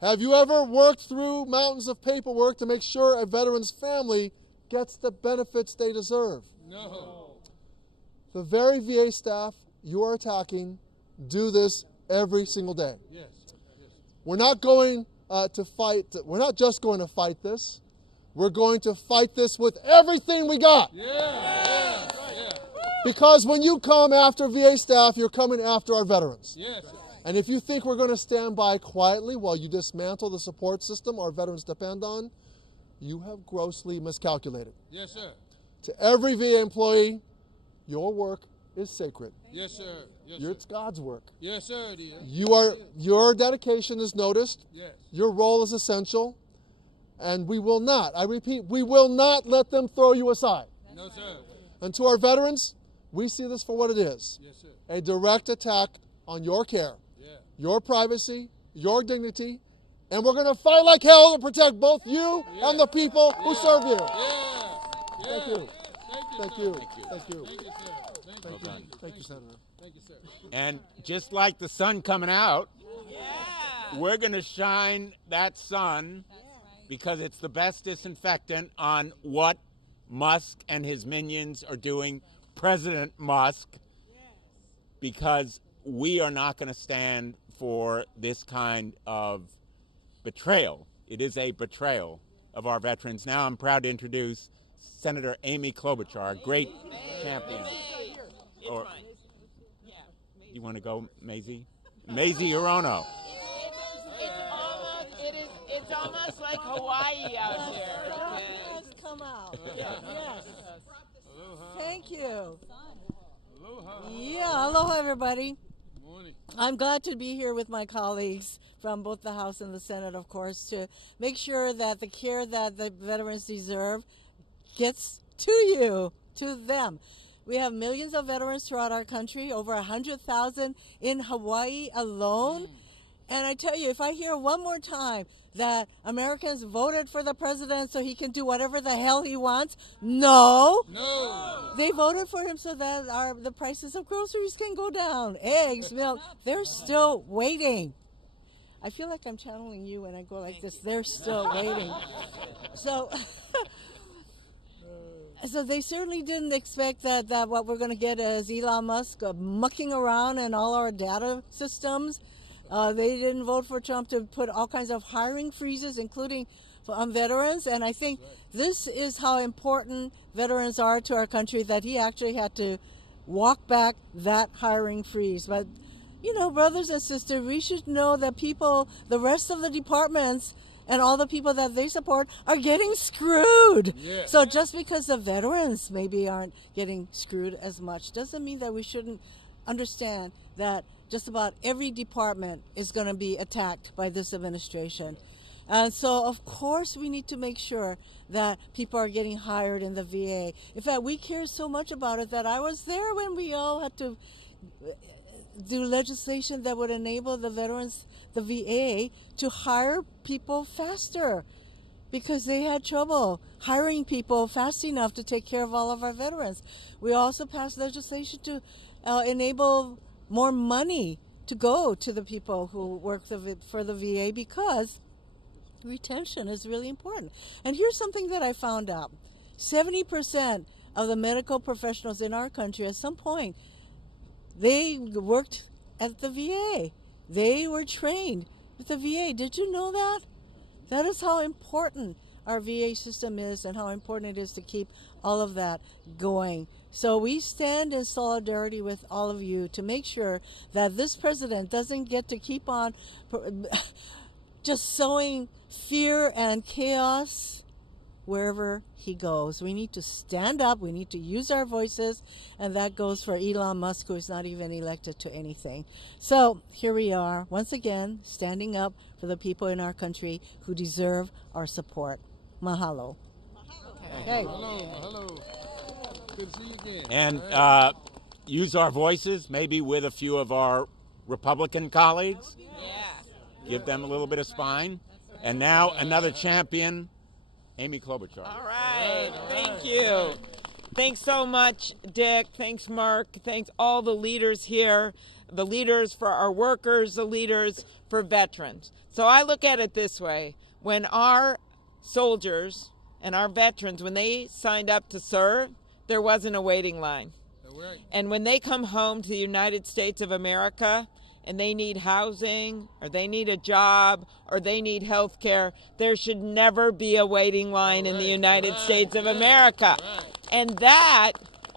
Have you ever worked through mountains of paperwork to make sure a veteran's family gets the benefits they deserve? No. The very VA staff you are attacking do this every single day. Yes. We're not going to fight. We're not just going to fight this. We're going to fight this with everything we got. Yeah. Because when you come after VA staff, you're coming after our veterans. Yes. And if you think we're going to stand by quietly while you dismantle the support system our veterans depend on, you have grossly miscalculated. Yes, sir. To every VA employee, your work is sacred. Yes, sir. Yes, It's God's work. Yes, sir, it is. Your dedication is noticed. Yes. Your role is essential. And we will not, I repeat, we will not let them throw you aside. No, sir. And to our veterans, we see this for what it is. Yes, sir. A direct attack on your care, your privacy, your dignity, and we're going to fight like hell to protect both you and the people who serve you. Thank you. Thank you. Thank you. Thank you, Senator. Thank you, sir. And just like the sun coming out, we're going to shine that sun because it's the best disinfectant on what Musk and his minions are doing, President Musk, because we are not going to stand for this kind of betrayal. It is a betrayal of our veterans. Now I'm proud to introduce Senator Amy Klobuchar, a great champion. Or, you want to go, Maisie? Maisie Hirono. It's almost like Hawaii out here. Just come out. Yes. Thank you. Yeah, aloha everybody. Morning. I'm glad to be here with my colleagues from both the House and the Senate, of course, to make sure that the care that the veterans deserve gets to you, to them. We have millions of veterans throughout our country, over 100,000 in Hawaii alone. And I tell you, if I hear one more time that Americans voted for the president so he can do whatever the hell he wants, no. They voted for him so that the prices of groceries can go down, eggs, milk. They're still waiting. I feel like I'm channeling you when I go like this. They're still waiting. So they certainly didn't expect that what we're going to get is Elon Musk mucking around in all our data systems. They didn't vote for Trump to put all kinds of hiring freezes, including on veterans. And I think this is how important veterans are to our country, that he actually had to walk back that hiring freeze. But, you know, brothers and sisters, we should know that people, the rest of the departments, and all the people that they support are getting screwed. So just because the veterans maybe aren't getting screwed as much doesn't mean that we shouldn't understand that just about every department is going to be attacked by this administration. And so, of course, we need to make sure that people are getting hired in the VA. In fact, we care so much about it that I was there when we all had to do legislation that would enable the veterans, the VA, to hire people faster because they had trouble hiring people fast enough to take care of all of our veterans. We also passed legislation to enable more money to go to the people who work for the VA because retention is really important. And here's something that I found out. 70% of the medical professionals in our country at some point, they worked at the VA. They were trained with the VA. Did you know that? That is how important our VA system is and how important it is to keep all of that going. So we stand in solidarity with all of you to make sure that this president doesn't get to keep on just sowing fear and chaos wherever he goes. We need to stand up. We need to use our voices. And that goes for Elon Musk, who is not even elected to anything. So here we are, once again, standing up for the people in our country who deserve our support. Mahalo. Okay. Hello. Good to see you again. And use our voices, maybe with a few of our Republican colleagues. Give them a little bit of spine. And now another champion, Amy Klobuchar. All right. Thank you. Thanks so much, Dick. Thanks, Mark. Thanks all the leaders here. the leaders for our workers, the leaders for veterans. So I look at it this way. When our soldiers and our veterans, when they signed up to serve, there wasn't a waiting line. Right. And when they come home to the United States of America and they need housing or they need a job or they need health care, there should never be a waiting line in the United States of America. And that,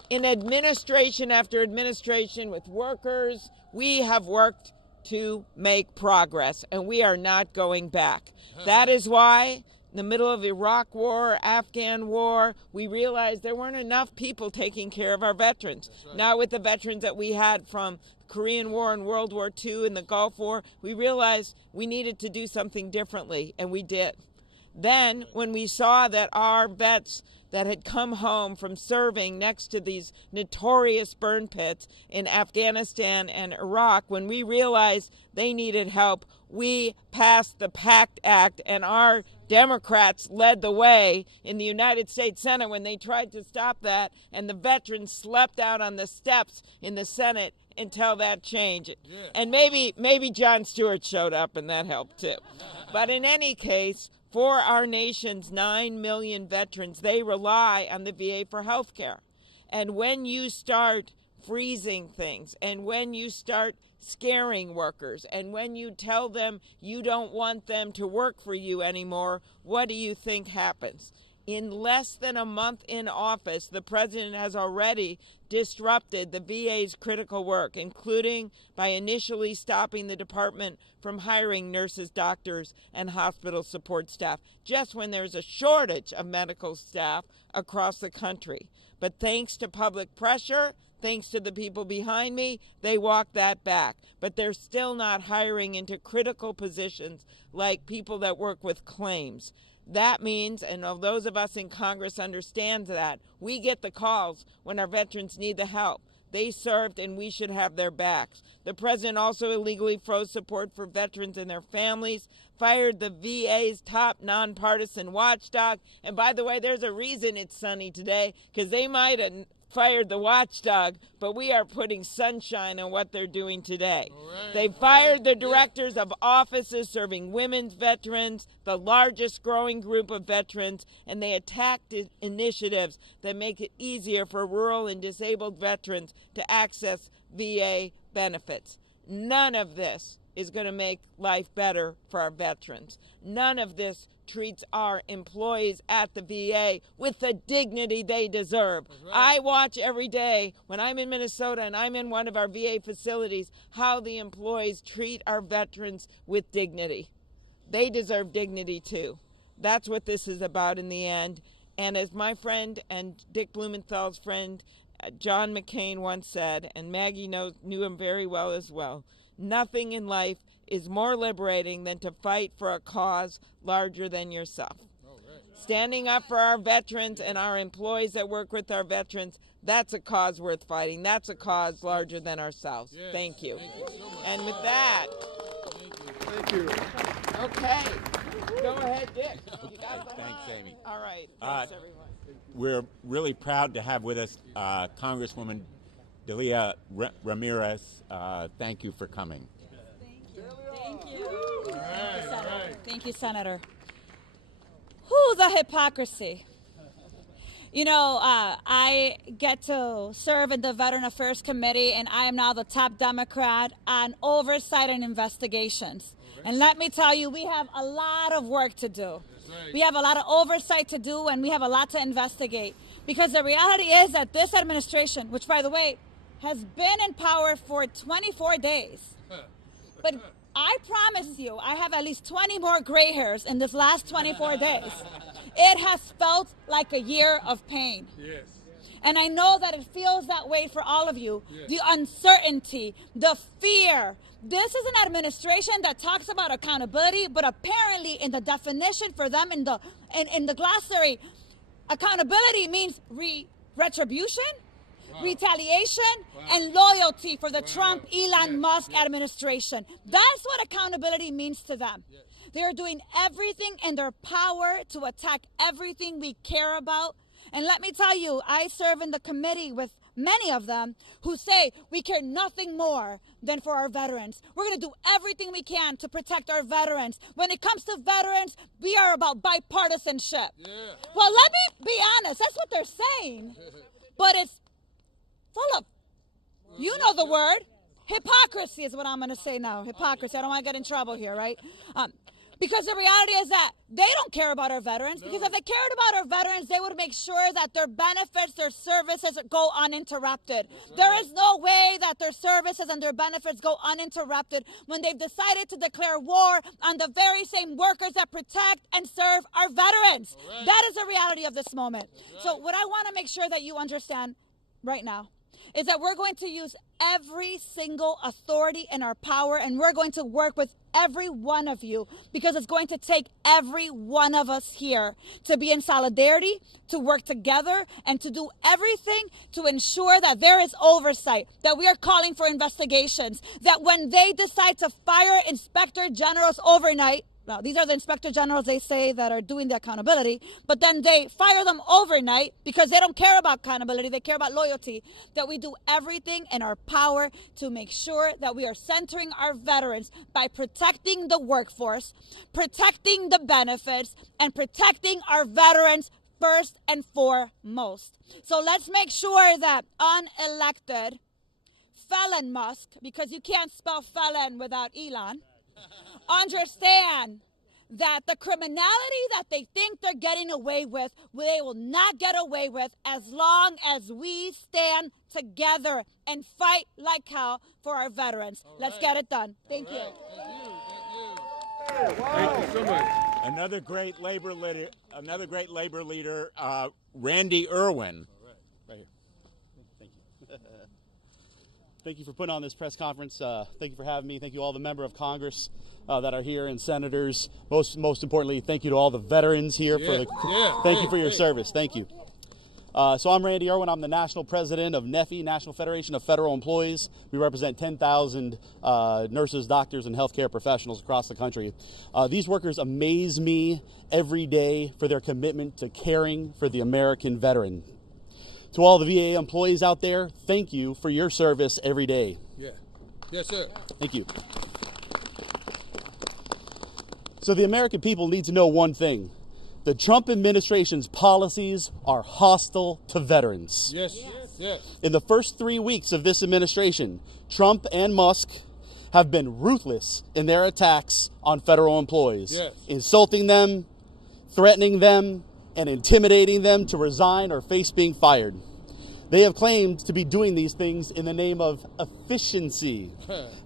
in administration after administration with workers, we have worked to make progress, and we are not going back. That is why in the middle of the Iraq War, Afghan War, we realized there weren't enough people taking care of our veterans. Now with the veterans that we had from the Korean War and World War II and the Gulf War, we realized we needed to do something differently, and we did. Then when we saw that our vets that had come home from serving next to these notorious burn pits in Afghanistan and Iraq, when we realized they needed help, we passed the PACT Act, and our Democrats led the way in the United States Senate when they tried to stop that, and the veterans slept out on the steps in the Senate until that changed. And maybe Jon Stewart showed up, and that helped too. But in any case, for our nation's 9 million veterans, they rely on the VA for health care. And when you start freezing things, and when you start scaring workers, and when you tell them you don't want them to work for you anymore, what do you think happens? In less than a month in office, the president has already disrupted the VA's critical work, including by initially stopping the department from hiring nurses, doctors, and hospital support staff, just when there's a shortage of medical staff across the country. But thanks to public pressure, thanks to the people behind me, they walked that back. But they're still not hiring into critical positions like people that work with claims. That means, and those of us in Congress understand that, we get the calls when our veterans need the help. They served, and we should have their backs. The president also illegally froze support for veterans and their families, fired the VA's top nonpartisan watchdog. And by the way, there's a reason it's sunny today, because they might have fired the watchdog, but we are putting sunshine on what they're doing today. They fired the directors of offices serving women's veterans, the largest growing group of veterans, and they attacked initiatives that make it easier for rural and disabled veterans to access VA benefits. None of this is going to make life better for our veterans. None of this treats our employees at the VA with the dignity they deserve. I watch every day when I'm in Minnesota and I'm in one of our VA facilities how the employees treat our veterans with dignity. They deserve dignity too. That's what this is about in the end. And as my friend and Dick Blumenthal's friend John McCain once said, and Maggie knew him very well as well, nothing in life is more liberating than to fight for a cause larger than yourself. Standing up for our veterans and our employees that work with our veterans, that's a cause worth fighting. That's a cause larger than ourselves. Yes. Thank you. Thank you so much. And with that, Thank you. okay, go ahead, Dick. You got the Thanks, line. Amy. All right, thanks everyone. We're really proud to have with us Congresswoman Delia Ramirez. Thank you for coming. Thank you. Thank you, Senator. Whew, the hypocrisy. You know, I get to serve in the Veteran Affairs Committee, and I am now the top Democrat on oversight and investigations. And let me tell you, we have a lot of work to do. We have a lot of oversight to do, and we have a lot to investigate. Because the reality is that this administration, which, by the way, has been in power for 24 days, but I promise you, I have at least 20 more gray hairs in this last 24 days. It has felt like a year of pain. Yes. And I know that it feels that way for all of you. Yes. The uncertainty, the fear. This is an administration that talks about accountability, but apparently in the definition for them in the glossary, accountability means retribution, retaliation, and loyalty for the Trump, Elon Musk administration. That's what accountability means to them. They are doing everything in their power to attack everything we care about. And let me tell you, I serve in the committee with many of them, who say we care nothing more than for our veterans. We're going to do everything we can to protect our veterans. When it comes to veterans, we are about bipartisanship. Yeah. Well, let me be honest. That's what they're saying. But it's full of, you know the word, hypocrisy is what I'm going to say now. Hypocrisy. I don't want to get in trouble here, right? Because the reality is that they don't care about our veterans. Because if they cared about our veterans, they would make sure that their benefits, their services go uninterrupted. There is no way that their services and their benefits go uninterrupted when they've decided to declare war on the very same workers that protect and serve our veterans. Right. That is the reality of this moment. Right. So what I want to make sure that you understand right now is that we're going to use every single authority in our power, and we're going to work with every one of you, because it's going to take every one of us here to be in solidarity, to work together, and to do everything to ensure that there is oversight, that we are calling for investigations, that when they decide to fire inspector generals overnight, now, these are the inspector generals, they say, that are doing the accountability, but then they fire them overnight because they don't care about accountability, they care about loyalty, that we do everything in our power to make sure that we are centering our veterans by protecting the workforce, protecting the benefits, and protecting our veterans first and foremost. So let's make sure that unelected felon Musk, because you can't spell felon without Elon, understand that the criminality that they think they're getting away with, they will not get away with as long as we stand together and fight like hell for our veterans. Let's get it done. Thank you. Thank you. Thank you so much. Another great labor leader, Randy Irwin. Right here. Thank you. Thank you for putting on this press conference. Thank you for having me. Thank you all the members of Congress that are here and senators. Most importantly, thank you to all the veterans here thank you for your service. Thank you. So I'm Randy Irwin. I'm the national president of NEFI, National Federation of Federal Employees. We represent 10,000 nurses, doctors, and healthcare professionals across the country. These workers amaze me every day for their commitment to caring for the American veteran. To all the VA employees out there, thank you for your service every day. Yeah. Yes, sir. Thank you. So the American people need to know one thing. The Trump administration's policies are hostile to veterans. Yes. Yes. In the first 3 weeks of this administration, Trump and Musk have been ruthless in their attacks on federal employees, insulting them, threatening them, and intimidating them to resign or face being fired. They have claimed to be doing these things in the name of efficiency.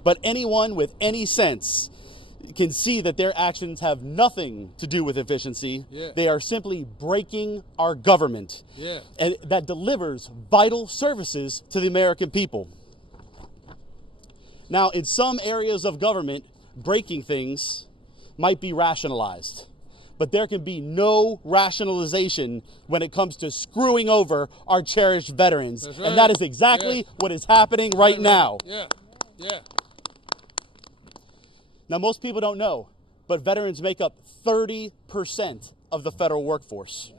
But anyone with any sense can see that their actions have nothing to do with efficiency. They are simply breaking our government and that delivers vital services to the American people. Now, in some areas of government, breaking things might be rationalized. But there can be no rationalization when it comes to screwing over our cherished veterans. Right. And that is exactly what is happening right now. Yeah. Now, most people don't know, but veterans make up 30% of the federal workforce.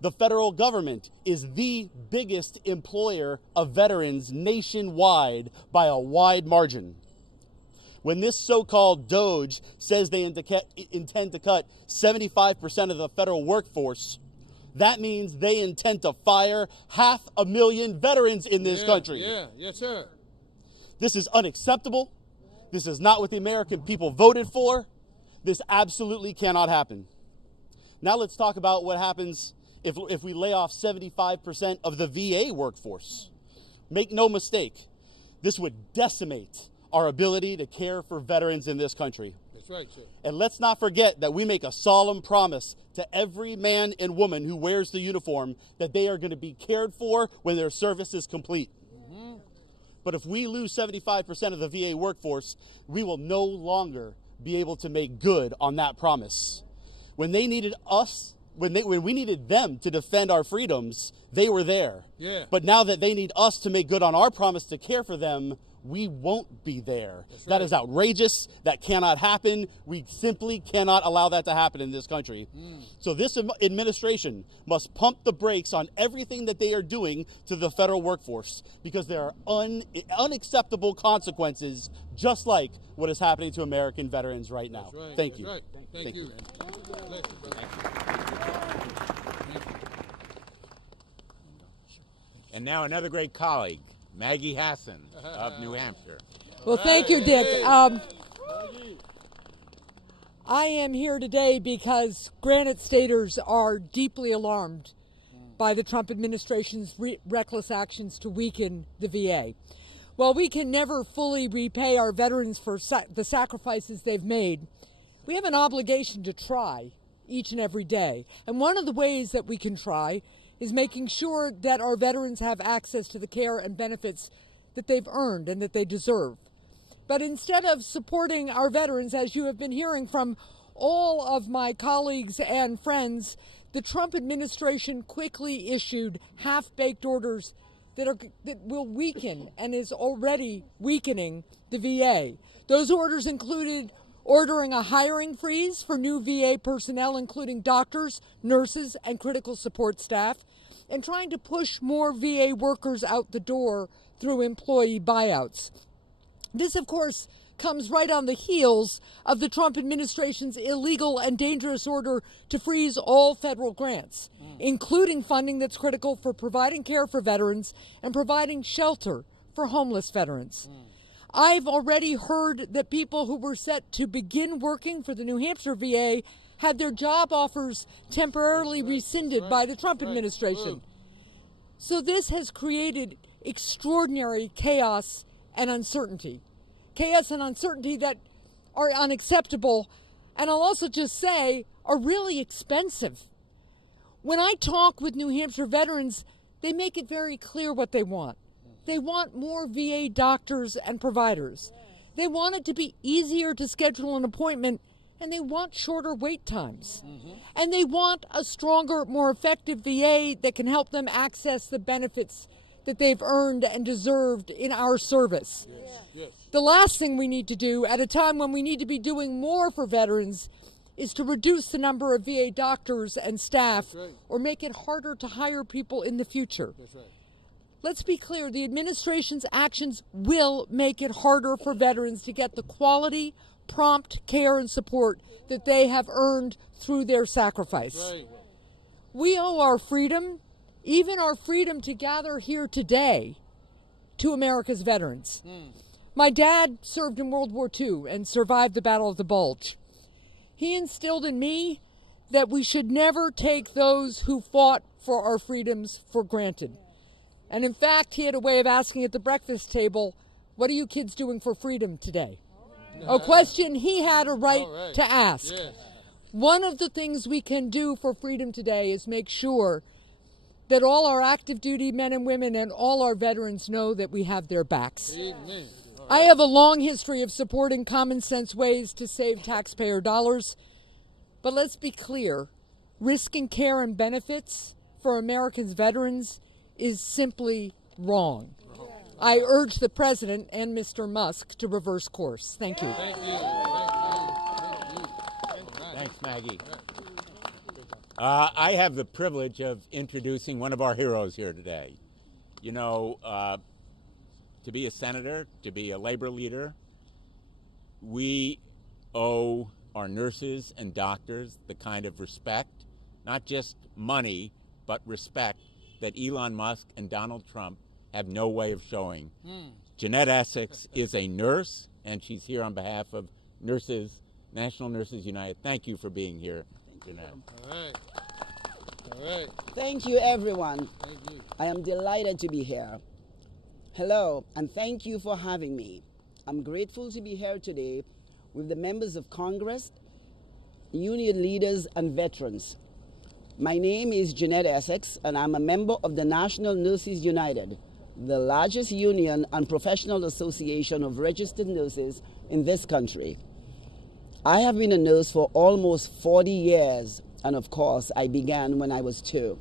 The federal government is the biggest employer of veterans nationwide by a wide margin. When this so-called DOGE says they intend to cut 75% of the federal workforce, that means they intend to fire 500,000 veterans in this country. Yes, sir. This is unacceptable. This is not what the American people voted for. This absolutely cannot happen. Now let's talk about what happens if we lay off 75% of the VA workforce. Make no mistake, this would decimate our ability to care for veterans in this country. That's right, sir. And let's not forget that we make a solemn promise to every man and woman who wears the uniform that they are going to be cared for when their service is complete. But if we lose 75% of the VA workforce, we will no longer be able to make good on that promise. When they needed us, when we needed them to defend our freedoms, they were there. But now that they need us to make good on our promise to care for them, we won't be there. That is outrageous. That cannot happen. We simply cannot allow that to happen in this country. So this administration must pump the brakes on everything that they are doing to the federal workforce, because there are unacceptable consequences, just like what is happening to American veterans right now. Thank you. Thank you. And now another great colleague, Maggie Hassan of New Hampshire. Well, thank you, Dick. I am here today because Granite Staters are deeply alarmed by the Trump administration's reckless actions to weaken the VA. While we can never fully repay our veterans for the sacrifices they've made, we have an obligation to try each and every day. And one of the ways that we can try is making sure that our veterans have access to the care and benefits that they've earned and that they deserve. But instead of supporting our veterans, as you have been hearing from all of my colleagues and friends, the Trump administration quickly issued half-baked orders that will weaken and is already weakening the VA. Those orders included ordering a hiring freeze for new VA personnel, including doctors, nurses, and critical support staff, and trying to push more VA workers out the door through employee buyouts. This, of course, comes right on the heels of the Trump administration's illegal and dangerous order to freeze all federal grants, including funding that's critical for providing care for veterans and providing shelter for homeless veterans. I've already heard that people who were set to begin working for the New Hampshire VA had their job offers temporarily rescinded by the Trump administration. So this has created extraordinary chaos and uncertainty. Chaos and uncertainty that are unacceptable, and I'll also just say are really expensive. When I talk with New Hampshire veterans, they make it very clear what they want. They want more VA doctors and providers. They want it to be easier to schedule an appointment, and they want shorter wait times. And they want a stronger, more effective VA that can help them access the benefits that they've earned and deserved in our service. The last thing we need to do at a time when we need to be doing more for veterans is to reduce the number of VA doctors and staff or make it harder to hire people in the future. Let's be clear, the administration's actions will make it harder for veterans to get the quality, prompt care and support that they have earned through their sacrifice. We owe our freedom, even our freedom to gather here today, to America's veterans. My dad served in World War II and survived the Battle of the Bulge. He instilled in me that we should never take those who fought for our freedoms for granted. And in fact, he had a way of asking at the breakfast table, "What are you kids doing for freedom today?" A question he had a right to ask. One of the things we can do for freedom today is make sure that all our active duty men and women and all our veterans know that we have their backs. I have a long history of supporting common sense ways to save taxpayer dollars, but let's be clear, risking care and benefits for Americans' veterans is simply wrong. I urge the President and Mr. Musk to reverse course. Thank you. Thanks, Maggie. I have the privilege of introducing one of our heroes here today. You know, to be a senator, to be a labor leader, we owe our nurses and doctors the kind of respect, not just money, but respect that Elon Musk and Donald Trump have no way of showing. Jeanette Essex is a nurse, and she's here on behalf of Nurses, National Nurses United. Thank you for being here, Jeanette. All right. Thank you, everyone. Thank you. I am delighted to be here. Hello, and thank you for having me. I'm grateful to be here today with the members of Congress, union leaders, and veterans. My name is Jeanette Essex, and I'm a member of the National Nurses United, the largest union and professional association of registered nurses in this country. I have been a nurse for almost 40 years, and of course, I began when I was 2.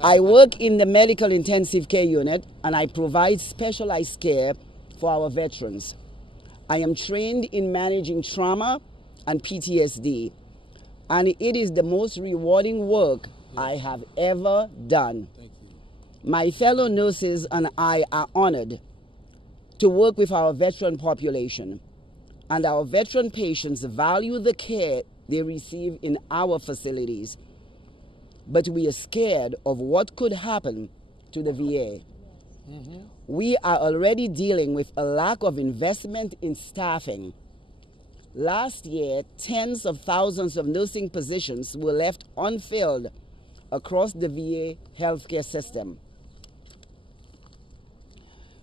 I work in the medical intensive care unit, and I provide specialized care for our veterans. I am trained in managing trauma and PTSD, and it is the most rewarding work I have ever done. My fellow nurses and I are honored to work with our veteran population, and our veteran patients value the care they receive in our facilities. But we are scared of what could happen to the VA. We are already dealing with a lack of investment in staffing. Last year, tens of thousands of nursing positions were left unfilled across the VA healthcare system.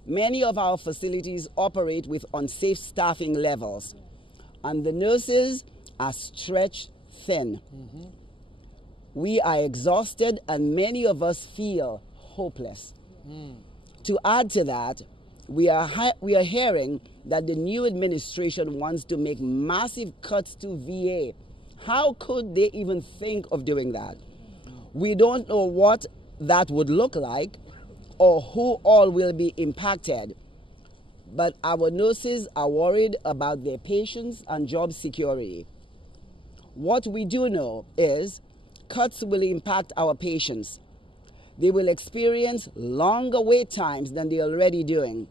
Many of our facilities operate with unsafe staffing levels, and the nurses are stretched thin. We are exhausted, and many of us feel hopeless. To add to that, we are hearing that the new administration wants to make massive cuts to VA. How could they even think of doing that? We don't know what that would look like or who all will be impacted, but our nurses are worried about their patients and job security. What we do know is cuts will impact our patients. They will experience longer wait times than they're already doing,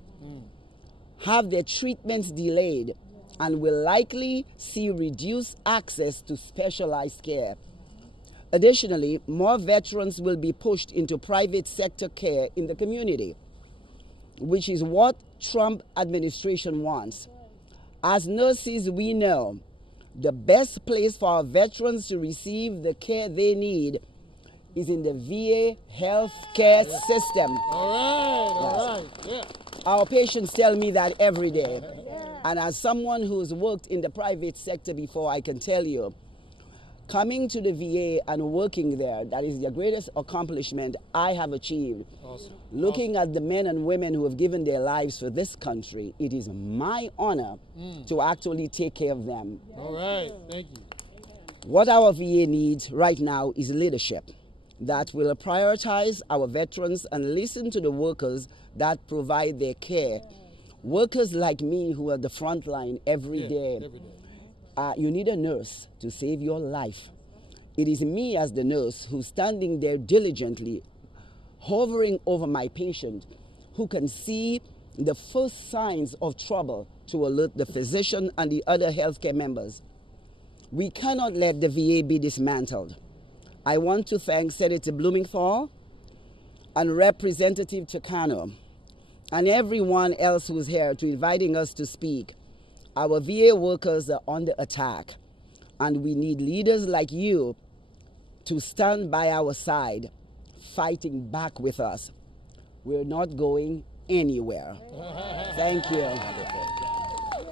have their treatments delayed, and will likely see reduced access to specialized care. Additionally, more veterans will be pushed into private sector care in the community, which is what Trump administration wants. As nurses, we know the best place for our veterans to receive the care they need is in the VA healthcare system. All right, yeah. Our patients tell me that every day. And as someone who's worked in the private sector before, I can tell you, coming to the VA and working there, that is the greatest accomplishment I have achieved. Awesome. Looking at the men and women who have given their lives for this country, it is my honor to actually take care of them. All right, thank you. What our VA needs right now is leadership that will prioritize our veterans and listen to the workers that provide their care. Workers like me who are the front line every day. You need a nurse to save your life. It is me as the nurse who's standing there diligently, hovering over my patient, who can see the first signs of trouble to alert the physician and the other healthcare members. We cannot let the VA be dismantled. I want to thank Senator Blumenthal and Representative Takano and everyone else who's here to inviting us to speak. Our VA workers are under attack, and we need leaders like you to stand by our side, fighting back with us. We're not going anywhere. Thank you.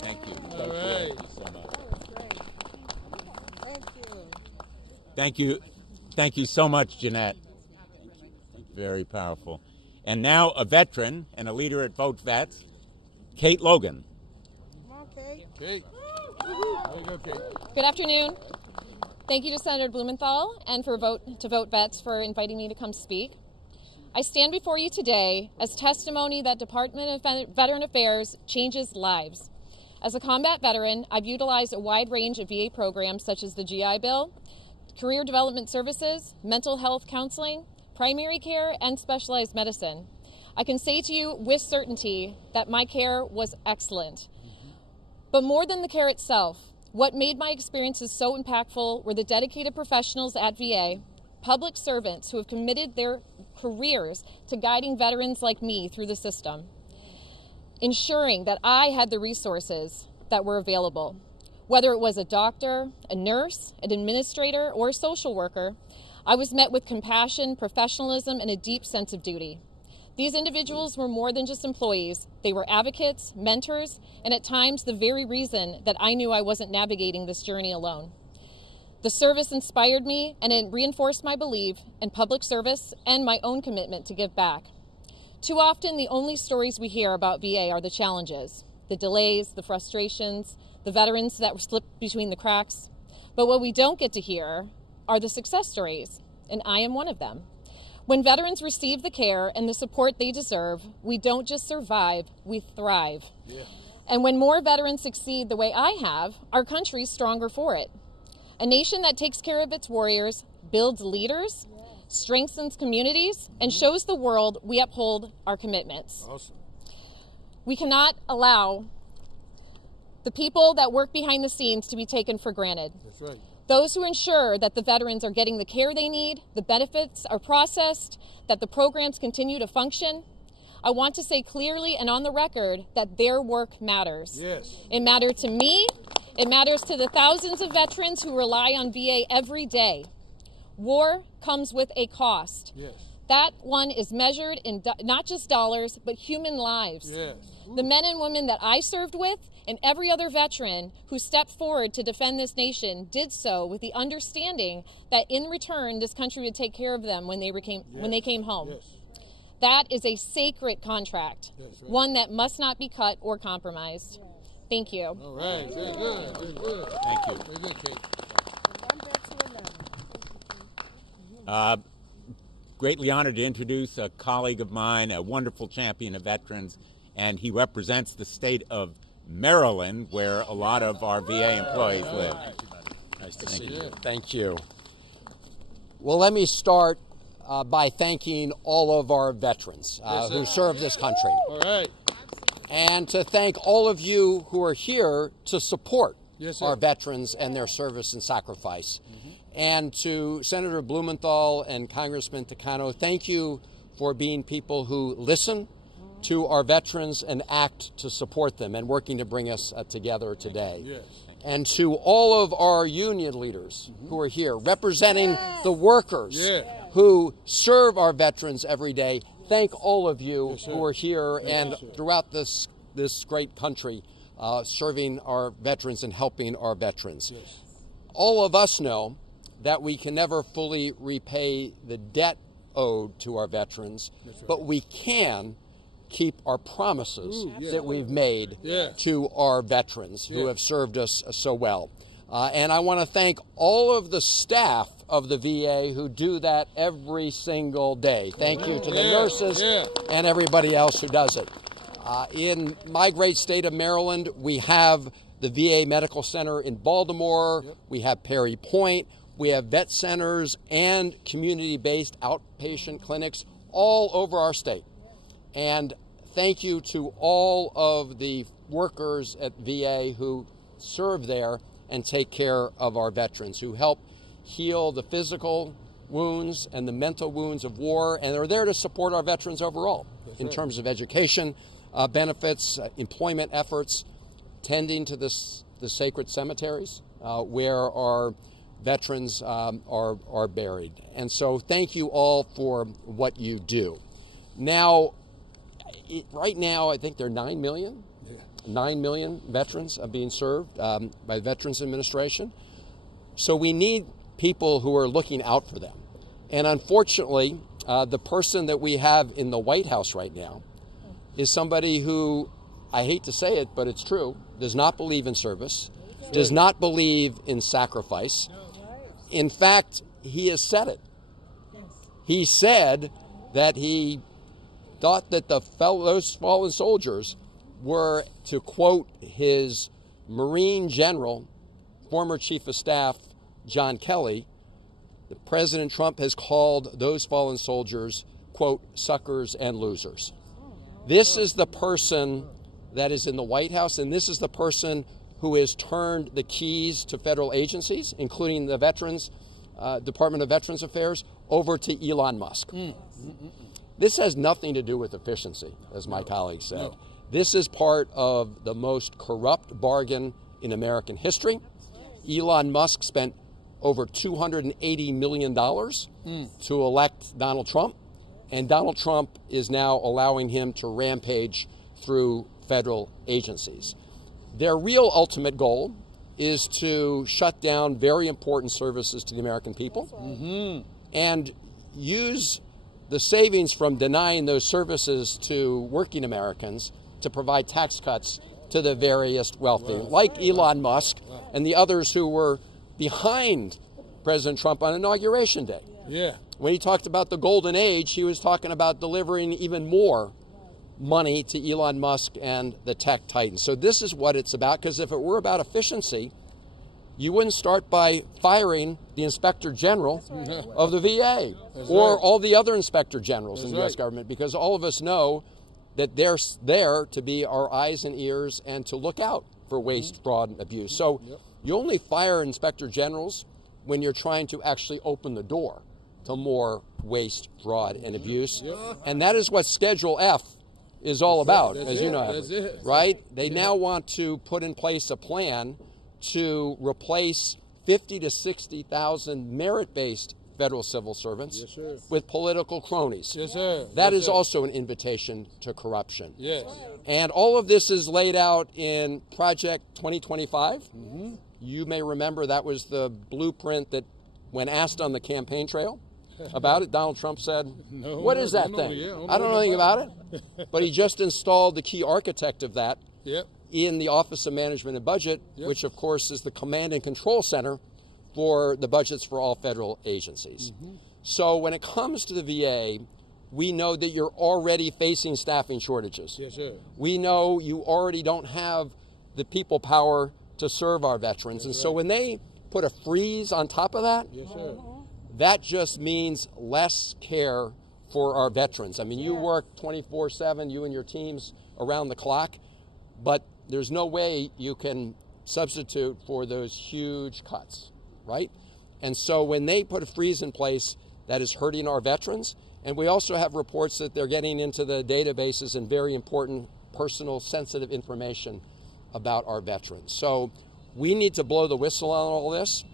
Thank you. All right. Thank you so much. Thank you. Thank you so much, Jeanette. Very powerful. And now a veteran and a leader at Vote Vets, Kate Logan. Kate. There you go, Kate. Good afternoon. Thank you to Senator Blumenthal and for Vote Vets for inviting me to come speak. I stand before you today as testimony that Department of Veteran Affairs changes lives. As a combat veteran, I've utilized a wide range of VA programs such as the GI Bill, career development services, mental health counseling, primary care, and specialized medicine. I can say to you with certainty that my care was excellent. But more than the care itself, what made my experiences so impactful were the dedicated professionals at VA, public servants who have committed their careers to guiding veterans like me through the system, ensuring that I had the resources that were available. Whether it was a doctor, a nurse, an administrator, or a social worker, I was met with compassion, professionalism, and a deep sense of duty. These individuals were more than just employees. They were advocates, mentors, and at times the very reason that I knew I wasn't navigating this journey alone. The service inspired me, and it reinforced my belief in public service and my own commitment to give back. Too often, the only stories we hear about VA are the challenges, the delays, the frustrations, the veterans that were slipped between the cracks. But what we don't get to hear are the success stories, and I am one of them. When veterans receive the care and the support they deserve, we don't just survive, we thrive. Yeah. And when more veterans succeed the way I have, our country's stronger for it. A nation that takes care of its warriors, builds leaders, strengthens communities, and shows the world we uphold our commitments. Awesome. We cannot allow the people that work behind the scenes to be taken for granted. That's right. Those who ensure that the veterans are getting the care they need, the benefits are processed, that the programs continue to function. I want to say clearly and on the record that their work matters. Yes. It matters to me. It matters to the thousands of veterans who rely on VA every day. War comes with a cost. Yes. That one is measured in not just dollars, but human lives. Yes. The men and women that I served with and every other veteran who stepped forward to defend this nation did so with the understanding that in return, this country would take care of them when they came home. Yes. That is a sacred contract, Yes, right. one that must not be cut or compromised. Thank you. All right. Very good. Very good. Thank you. Very good, Kate. Greatly honored to introduce a colleague of mine, a wonderful champion of veterans, and he represents the state of Maryland, where a lot of our VA employees live. Nice to see you. Thank you. Well, let me start by thanking all of our veterans who serve this country. All right. And to thank all of you who are here to support Yes, sir. our veterans and their service and sacrifice. And to Senator Blumenthal and Congressman Takano, thank you for being people who listen to our veterans and act to support them and working to bring us together today. Yes. And to all of our union leaders who are here representing the workers who serve our veterans every day, thank all of you who are here and throughout this great country serving our veterans and helping our veterans. Yes. All of us know that we can never fully repay the debt owed to our veterans, but we can keep our promises that we've made to our veterans who have served us so well. And I want to thank all of the staff of the VA who do that every single day. Thank you to the nurses and everybody else who does it. In my great state of Maryland, we have the VA Medical Center in Baltimore, we have Perry Point, we have vet centers and community-based outpatient clinics all over our state. And thank you to all of the workers at VA who serve there and take care of our veterans, who help heal the physical wounds and the mental wounds of war, and are there to support our veterans overall in terms of education, benefits, employment efforts, tending to the sacred cemeteries where our veterans are buried. And so thank you all for what you do. Now, right now, I think there are 9 million. 9 million veterans are being served by the Veterans Administration. So we need people who are looking out for them. And unfortunately, the person that we have in the White House right now is somebody who, I hate to say it, but it's true, does not believe in service, does not believe in sacrifice. In fact, he has said it. He said that he thought that those fallen soldiers were, to quote his Marine General, former Chief of Staff John Kelly, that President Trump has called those fallen soldiers, quote, suckers and losers. This is the person that is in the White House, and this is the person who has turned the keys to federal agencies, including the Department of Veterans Affairs, over to Elon Musk. This has nothing to do with efficiency, as my colleague said. No. This is part of the most corrupt bargain in American history. Elon Musk spent over $280 million to elect Donald Trump, and Donald Trump is now allowing him to rampage through federal agencies. Their real ultimate goal is to shut down very important services to the American people and use the savings from denying those services to working Americans to provide tax cuts to the various wealthy, like Elon Musk and the others who were behind President Trump on Inauguration Day. Yeah. When he talked about the golden age, he was talking about delivering even more money to Elon Musk and the tech titans. So this is what it's about, because if it were about efficiency, you wouldn't start by firing the Inspector General of the VA or all the other Inspector Generals in the U.S. government, because all of us know that they're there to be our eyes and ears and to look out for waste, fraud, and abuse. So you only fire Inspector Generals when you're trying to actually open the door to more waste, fraud, and abuse. And that is what Schedule F is all about, as you know, right? They now want to put in place a plan to replace 50 to 60,000 merit-based federal civil servants with political cronies. That is also an invitation to corruption. And all of this is laid out in Project 2025. You may remember that was the blueprint that, when asked on the campaign trail about it, Donald Trump said, what is that thing? I don't know anything about it. But he just installed the key architect of that in the Office of Management and Budget, which of course is the command and control center for the budgets for all federal agencies. So when it comes to the VA, we know that you're already facing staffing shortages. We know you already don't have the people power to serve our veterans. And so when they put a freeze on top of that, that just means less care for our veterans. I mean, you work 24/7, you and your teams around the clock, but there's no way you can substitute for those huge cuts, right? And so when they put a freeze in place, that is hurting our veterans. And we also have reports that they're getting into the databases and very important personal sensitive information about our veterans. So we need to blow the whistle on all this.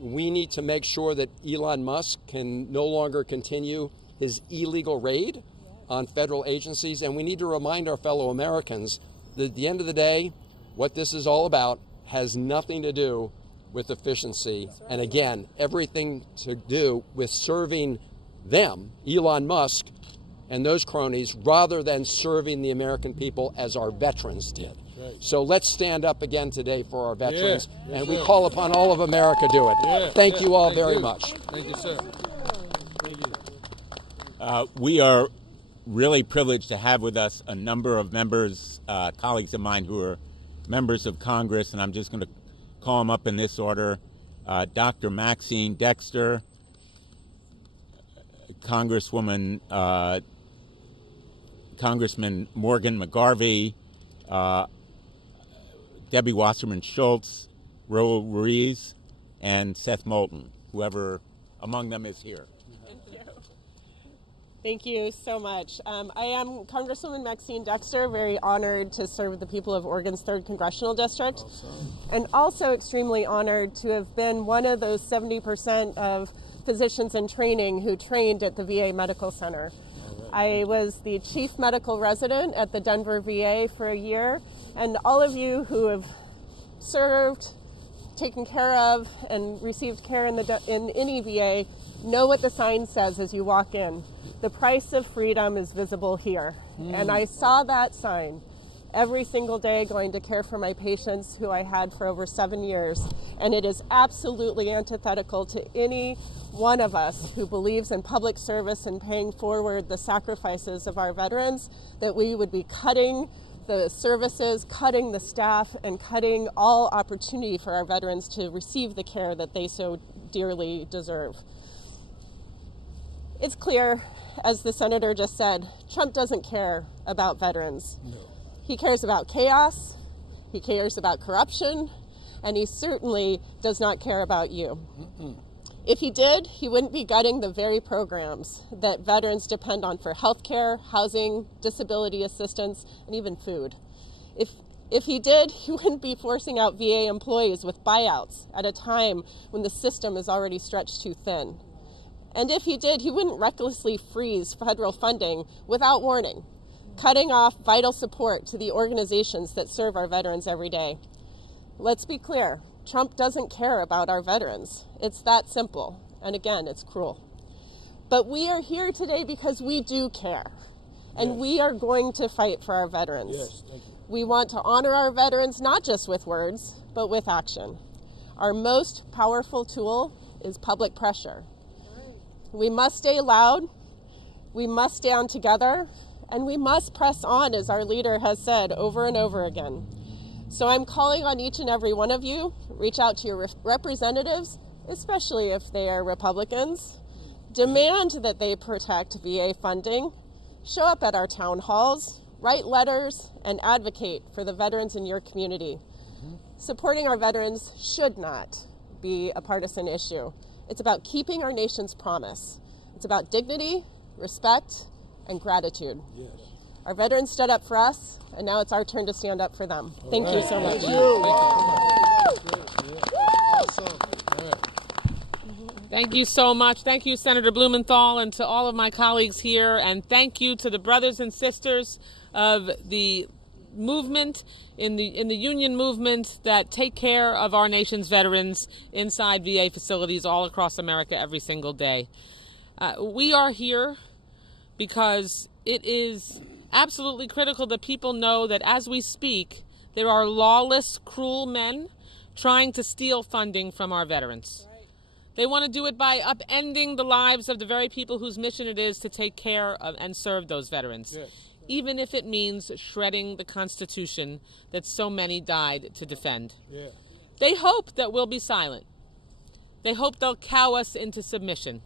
We need to make sure that Elon Musk can no longer continue his illegal raid on federal agencies. And we need to remind our fellow Americans that at the end of the day, what this is all about has nothing to do with efficiency. And again, everything to do with serving them, Elon Musk and those cronies, rather than serving the American people as our veterans did. So let's stand up again today for our veterans, and we call upon all of America to do it. Thank you all very much. Thank you, sir. Thank you. We are really privileged to have with us a number of members, colleagues of mine who are members of Congress, and I'm just going to call them up in this order. Dr. Maxine Dexter, Congresswoman, Congressman Morgan McGarvey, Debbie Wasserman Schultz, Raul Ruiz, and Seth Moulton, whoever among them is here. Thank you so much. I am Congresswoman Maxine Dexter, very honored to serve the people of Oregon's 3rd Congressional District, and also extremely honored to have been one of those 70% of physicians in training who trained at the VA Medical Center. I was the chief medical resident at the Denver VA for a year, and all of you who have served, taken care of, and received care in any VA know what the sign says as you walk in. The price of freedom is visible here. And I saw that sign every single day going to care for my patients who I had for over 7 years. And it is absolutely antithetical to any one of us who believes in public service and paying forward the sacrifices of our veterans, that we would be cutting the services, cutting the staff, and cutting all opportunity for our veterans to receive the care that they so dearly deserve. It's clear, as the senator just said, Trump doesn't care about veterans. No. He cares about chaos, he cares about corruption, and he certainly does not care about you. If he did, he wouldn't be gutting the very programs that veterans depend on for health care, housing, disability assistance, and even food. If he did, he wouldn't be forcing out VA employees with buyouts at a time when the system is already stretched too thin. And if he did, he wouldn't recklessly freeze federal funding without warning, cutting off vital support to the organizations that serve our veterans every day. Let's be clear, Trump doesn't care about our veterans. It's that simple. And again, it's cruel. But we are here today because we do care. And we are going to fight for our veterans. Yes, thank you. We want to honor our veterans, not just with words, but with action. Our most powerful tool is public pressure. We must stay loud, we must stand together, and we must press on, as our leader has said over and over again. So I'm calling on each and every one of you, reach out to your representatives, especially if they are Republicans, demand that they protect VA funding, show up at our town halls, write letters, and advocate for the veterans in your community. Supporting our veterans should not be a partisan issue. It's about keeping our nation's promise. It's about dignity, respect, and gratitude. Yes. Our veterans stood up for us, and now it's our turn to stand up for them. Thank you so much. Awesome. Thank you so much. Thank you, Senator Blumenthal, and to all of my colleagues here. And thank you to the brothers and sisters of the movement, in the union movement, that take care of our nation's veterans inside VA facilities all across America every single day. We are here because it is absolutely critical that people know that as we speak, there are lawless, cruel men trying to steal funding from our veterans. They want to do it by upending the lives of the very people whose mission it is to take care of and serve those veterans, yes, even if it means shredding the Constitution that so many died to defend. Yeah. They hope that we'll be silent. They hope they'll cow us into submission.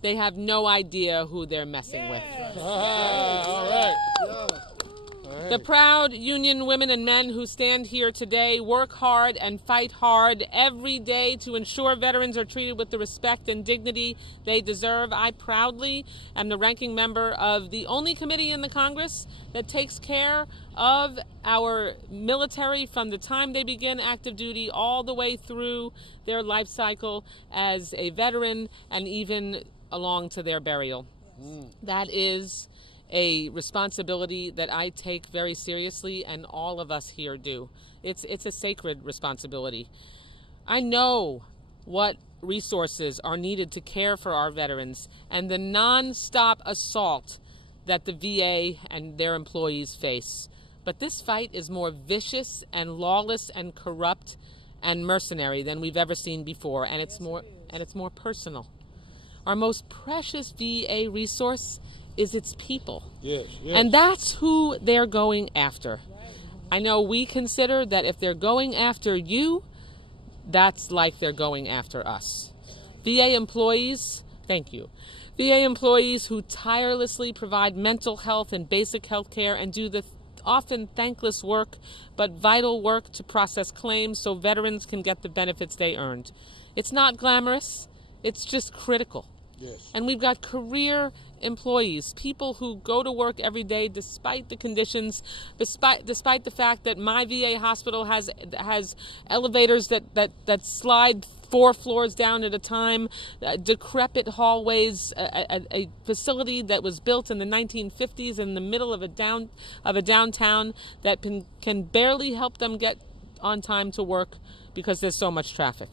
They have no idea who they're messing with. All right. The proud union women and men who stand here today work hard and fight hard every day to ensure veterans are treated with the respect and dignity they deserve. I proudly am the ranking member of the only committee in the Congress that takes care of our military from the time they begin active duty all the way through their life cycle as a veteran and even along to their burial. That is a responsibility that I take very seriously, and all of us here do. It's a sacred responsibility. I know what resources are needed to care for our veterans and the non-stop assault that the VA and their employees face. But this fight is more vicious and lawless and corrupt and mercenary than we've ever seen before, and it's more personal. Our most precious VA resource is its people. Yes, yes. And that's who they're going after. I know we consider that if they're going after you, that's like they're going after us. VA employees, thank you. VA employees who tirelessly provide mental health and basic health care and do the often thankless work, but vital work to process claims so veterans can get the benefits they earned. It's not glamorous, it's just critical. Yes. And we've got career employees, people who go to work every day despite the conditions, despite the fact that my VA hospital has elevators that slide 4 floors down at a time, decrepit hallways, a facility that was built in the 1950s in the middle of a downtown that can barely help them get on time to work because there's so much traffic.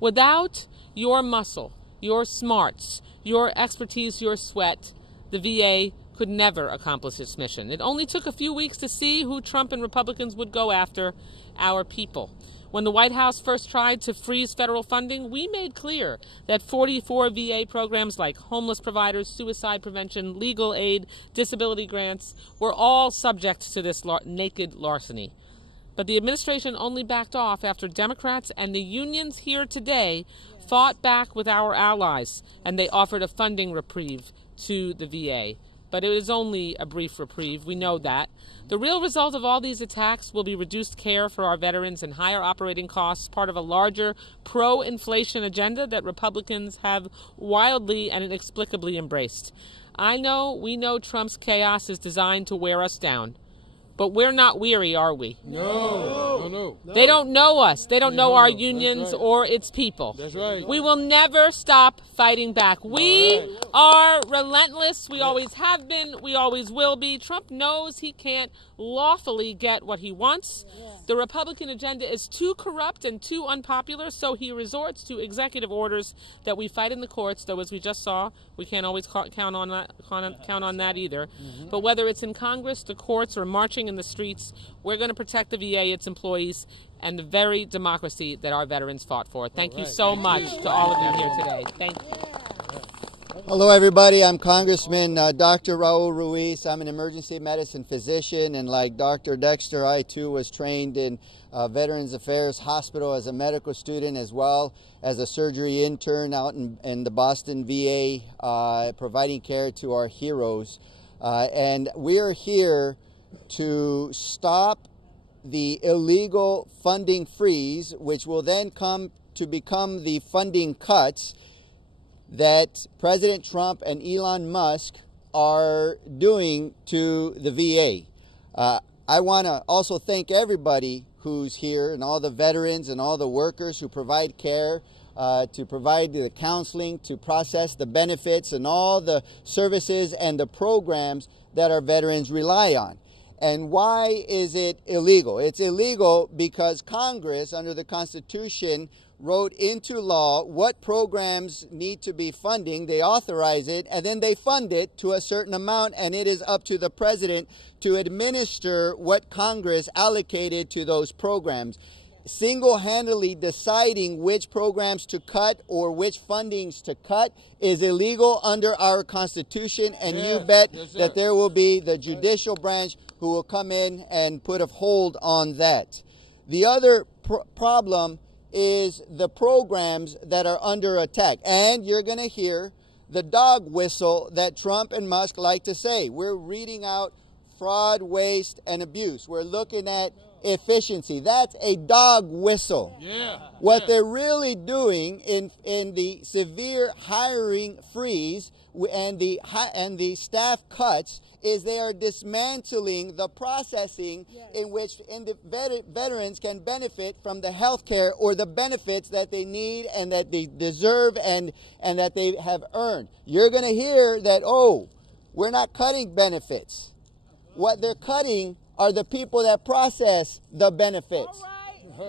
Without your muscle, your smarts, your expertise, your sweat, the VA could never accomplish its mission. It only took a few weeks to see who Trump and Republicans would go after: our people. When the White House first tried to freeze federal funding, we made clear that 44 VA programs like homeless providers, suicide prevention, legal aid, disability grants were all subject to this naked larceny. But the administration only backed off after Democrats and the unions here today fought back with our allies, and they offered a funding reprieve to the VA. But it is only a brief reprieve, we know that. The real result of all these attacks will be reduced care for our veterans and higher operating costs, part of a larger pro-inflation agenda that Republicans have wildly and inexplicably embraced. We know Trump's chaos is designed to wear us down. But we're not weary, are we? No. They don't know us. They don't know our unions or its people. That's right. We will never stop fighting back. We are relentless. We always have been. We always will be. Trump knows he can't lawfully get what he wants. The Republican agenda is too corrupt and too unpopular, so he resorts to executive orders that we fight in the courts, though, as we just saw, we can't always count on that either. But whether it's in Congress, the courts, or marching in the streets, we're going to protect the VA, its employees, and the very democracy that our veterans fought for. Thank you so much to all of you here today. Thank you. Hello, everybody. I'm Congressman Dr. Raul Ruiz. I'm an emergency medicine physician, and like Dr. Dexter, I too was trained in Veterans Affairs Hospital as a medical student, as well as a surgery intern out in the Boston VA, providing care to our heroes. And we are here to stop the illegal funding freeze, which will then come to become the funding cuts that President Trump and Elon Musk are doing to the VA. I want to also thank everybody who's here and all the veterans and all the workers who provide care, to provide the counseling, to process the benefits and all the services and the programs that our veterans rely on. And why is it illegal? It's illegal because Congress, under the Constitution, wrote into law what programs need to be funding. They authorize it, and then they fund it to a certain amount, and it is up to the president to administer what Congress allocated to those programs. Single-handedly deciding which programs to cut or which fundings to cut is illegal under our Constitution, and you bet that there will be the judicial branch who will come in and put a hold on that. The other problem is the programs that are under attack. And you're going to hear the dog whistle that Trump and Musk like to say. We're reading out fraud, waste, and abuse. We're looking at efficiency. That's a dog whistle. What they're really doing in the severe hiring freeze and the staff cuts is they are dismantling the processing in which veterans can benefit from the health care or the benefits that they need and that they deserve and that they have earned. You're going to hear that, oh, we're not cutting benefits. What they're cutting are the people that process the benefits.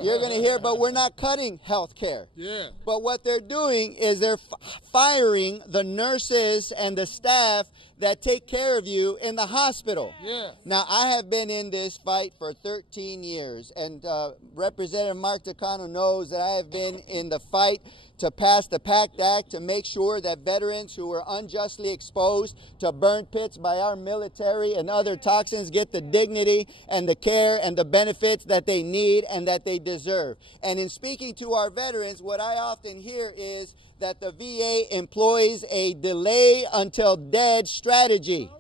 You're going to hear, but we're not cutting health care. But what they're doing is they're firing the nurses and the staff that take care of you in the hospital. Now, I have been in this fight for 13 years, and Representative Mark Takano knows that I have been in the fight to pass the PACT Act to make sure that veterans who were unjustly exposed to burn pits by our military and other toxins get the dignity and the care and the benefits that they need and that they deserve. And in speaking to our veterans, what I often hear is that the VA employs a delay until dead strategy.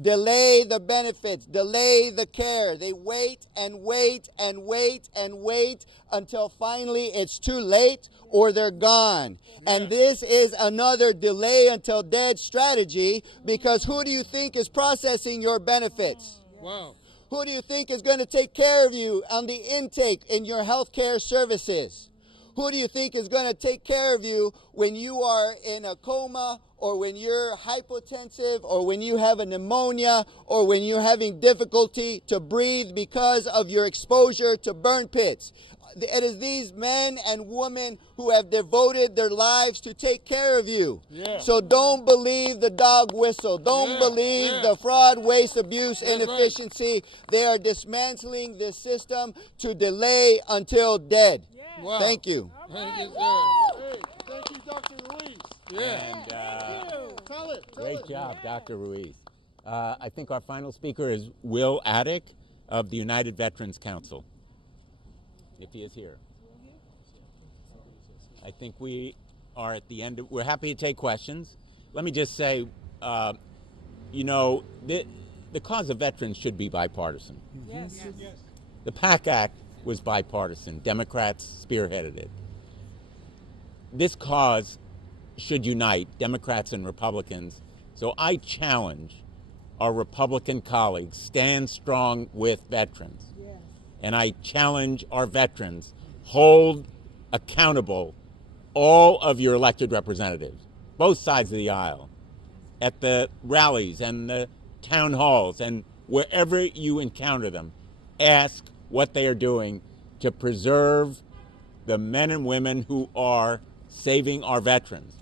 Delay the benefits, delay the care. They wait and wait and wait and wait until finally it's too late or they're gone. And this is another delay until dead strategy, because who do you think is processing your benefits? Who do you think is going to take care of you on the intake in your health care services? Who do you think is going to take care of you when you are in a coma, or when you're hypotensive, or when you have a pneumonia, or when you're having difficulty to breathe because of your exposure to burn pits? It is these men and women who have devoted their lives to take care of you. So don't believe the dog whistle. Don't believe the fraud, waste, abuse, inefficiency. They are dismantling this system to delay until dead. Thank you. Thank you, sir. Thank you, Dr. Ruiz. And Tell it. great job, Dr. Ruiz. I think our final speaker is Will Attic of the United Veterans Council, if he is here. I think we are at the end. We're happy to take questions. Let me just say, you know, the cause of veterans should be bipartisan. The PACT Act was bipartisan. Democrats spearheaded it. This cause should unite Democrats and Republicans. So I challenge our Republican colleagues, stand strong with veterans. And I challenge our veterans, hold accountable all of your elected representatives, both sides of the aisle, at the rallies and the town halls and wherever you encounter them. Ask what they are doing to preserve the men and women who are saving our veterans,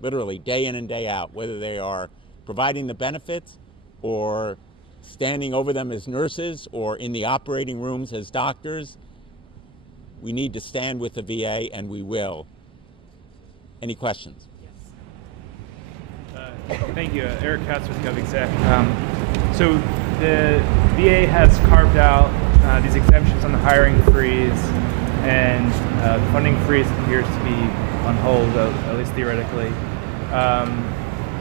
literally day in and day out, whether they are providing the benefits or standing over them as nurses or in the operating rooms as doctors. We need to stand with the VA, and we will. Any questions? Thank you. Eric Katz with GovExec. So the VA has carved out these exemptions on the hiring freeze, and the funding freeze appears to be on hold, at least theoretically.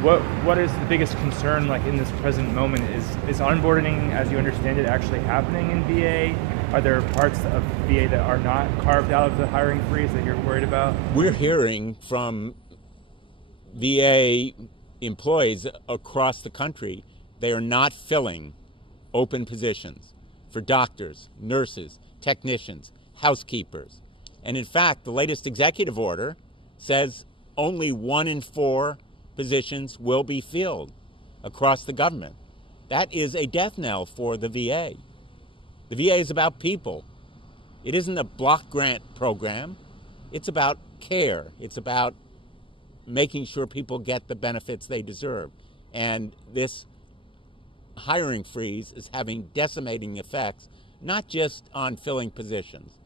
What is the biggest concern, like in this present moment? Is onboarding, as you understand it, actually happening in VA? Are there parts of VA that are not carved out of the hiring freeze that you're worried about? We're hearing from VA employees across the country they are not filling open positions for doctors, nurses, technicians, housekeepers. And in fact, the latest executive order says only 1 in 4 positions will be filled across the government. That is a death knell for the VA. The VA is about people. It isn't a block grant program. It's about care. It's about making sure people get the benefits they deserve. And this hiring freeze is having decimating effects, not just on filling positions,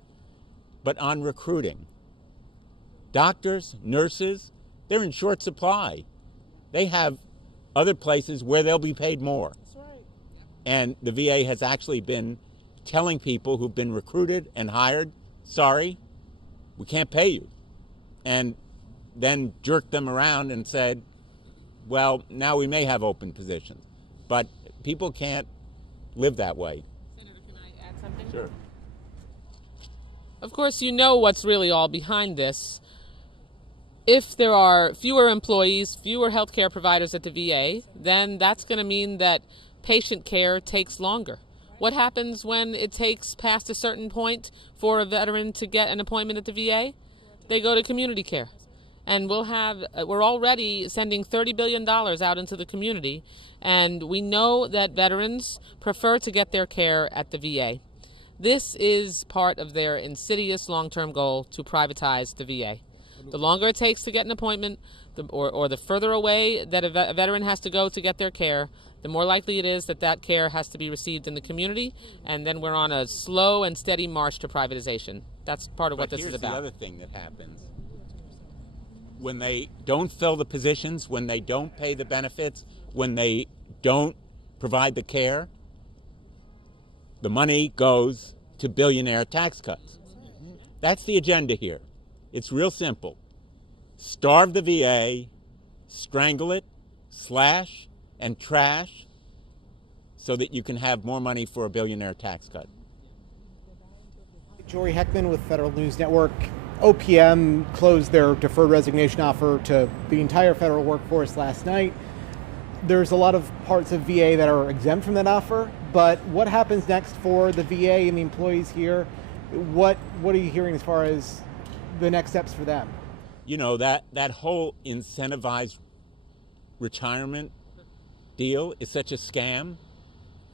but on recruiting. Doctors, nurses, they're in short supply. They have other places where they'll be paid more. That's right. And the VA has actually been telling people who've been recruited and hired, sorry, we can't pay you. And then jerked them around and said, well, now we may have open positions. But people can't live that way. Senator, can I add something? Sure. Of course, you know what's really all behind this. If there are fewer employees, fewer healthcare providers at the VA, then that's going to mean that patient care takes longer. What happens when it takes past a certain point for a veteran to get an appointment at the VA? They go to community care. And we're already sending $30 billion out into the community, and we know that veterans prefer to get their care at the VA. This is part of their insidious long-term goal to privatize the VA. The longer it takes to get an appointment, or the further away that a veteran has to go to get their care, the more likely it is that that care has to be received in the community, and then we're on a slow and steady march to privatization. That's part of what this is about. Here's the other thing that happens. When they don't fill the positions, when they don't pay the benefits, when they don't provide the care, the money goes to billionaire tax cuts. That's the agenda here. It's real simple. Starve the VA, strangle it, slash and trash, so that you can have more money for a billionaire tax cut. Jory Heckman with Federal News Network. OPM closed their deferred resignation offer to the entire federal workforce last night. There's a lot of parts of VA that are exempt from that offer, but what happens next for the VA and the employees here? What are you hearing as far as the next steps for them? You know, that whole incentivized retirement deal is such a scam.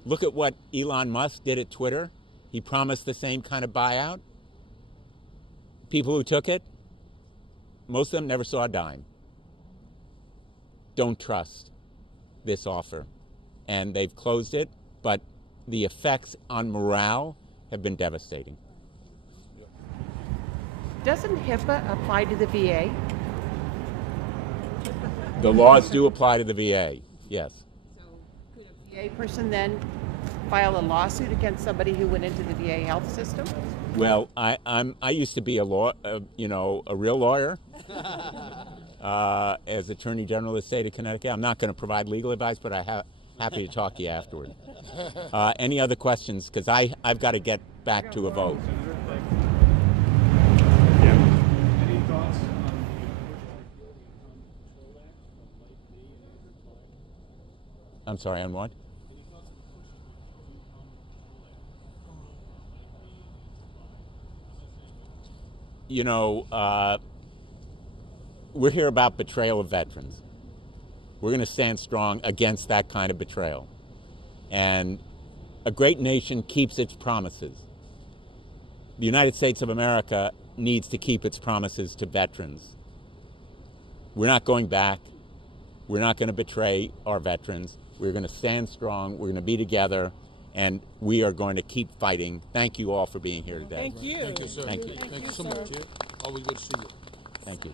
Look at what Elon Musk did at Twitter. He promised the same kind of buyout. People who took it, most of them never saw a dime. Don't trust this offer. And they've closed it, but the effects on morale have been devastating. Doesn't HIPAA apply to the VA? The laws do apply to the VA, yes. So could a VA person then file a lawsuit against somebody who went into the VA health system? Well, I used to be a real lawyer as Attorney General of the state of Connecticut. I'm not going to provide legal advice, but I'm happy to talk to you afterward. Any other questions? Because I've got to get back to a vote. Any thoughts on I'm sorry, on what? You know, we're here about betrayal of veterans. We're going to stand strong against that kind of betrayal. And a great nation keeps its promises. The United States of America needs to keep its promises to veterans. We're not going back. We're not going to betray our veterans. We're going to stand strong. We're going to be together. And we are going to keep fighting. Thank you all for being here today. Thank you. Thank you, sir. Thank you. Thank you so much. Always good to see you. Thank you.